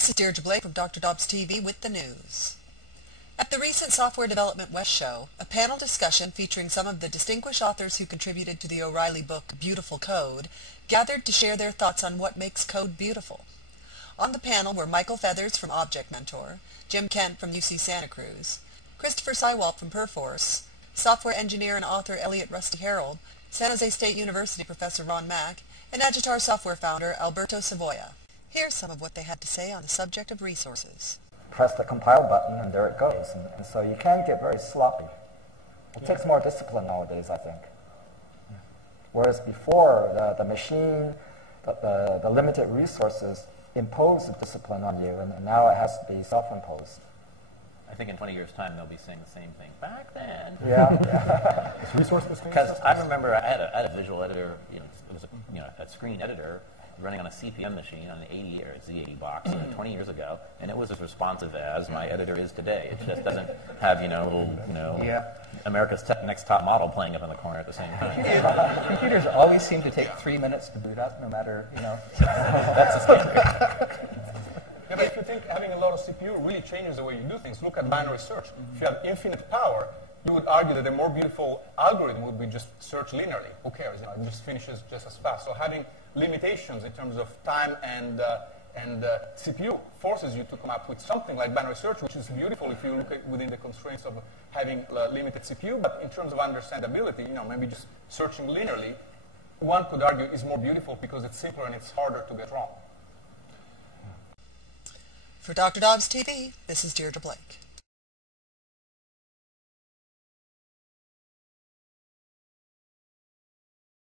This is Deirdre Blake from Dr. Dobbs TV with the news. At the recent Software Development West Show, a panel discussion featuring some of the distinguished authors who contributed to the O'Reilly book Beautiful Code gathered to share their thoughts on what makes code beautiful. On the panel were Michael Feathers from Object Mentor, Jim Kent from UC Santa Cruz, Christopher Seiwalt from Perforce, software engineer and author Elliot Rusty Harold, San Jose State University professor Ron Mack, and Agitar software founder Alberto Savoia. Here's some of what they had to say on the subject of resources. Press the compile button and there it goes. And so you can get very sloppy. It takes more discipline nowadays, I think. Whereas before, the machine, the limited resources imposed the discipline on you, and now it has to be self-imposed. I think in 20 years' time they'll be saying the same thing. Back then. Yeah. It's resource mistakes. Because I remember I had a visual editor. It was a screen editor running on a CP/M machine on an 80 or Z80 box 20 years ago, and it was as responsive as my editor is today. It just doesn't have America's Next Top Model playing up in the corner at the same time. Computers always seem to take 3 minutes to boot up, no matter That's the standard. Yeah, but if you think having a lot of CPU really changes the way you do things, look at binary search. If you have infinite power, you would argue that a more beautiful algorithm would be just search linearly. Who cares? It just finishes just as fast. So having limitations in terms of time and CPU forces you to come up with something like binary search, which is beautiful if you look at within the constraints of having limited CPU. But in terms of understandability, maybe just searching linearly, one could argue is more beautiful because it's simpler and it's harder to get wrong. For Dr. Dobbs TV, this is Deirdre Blake.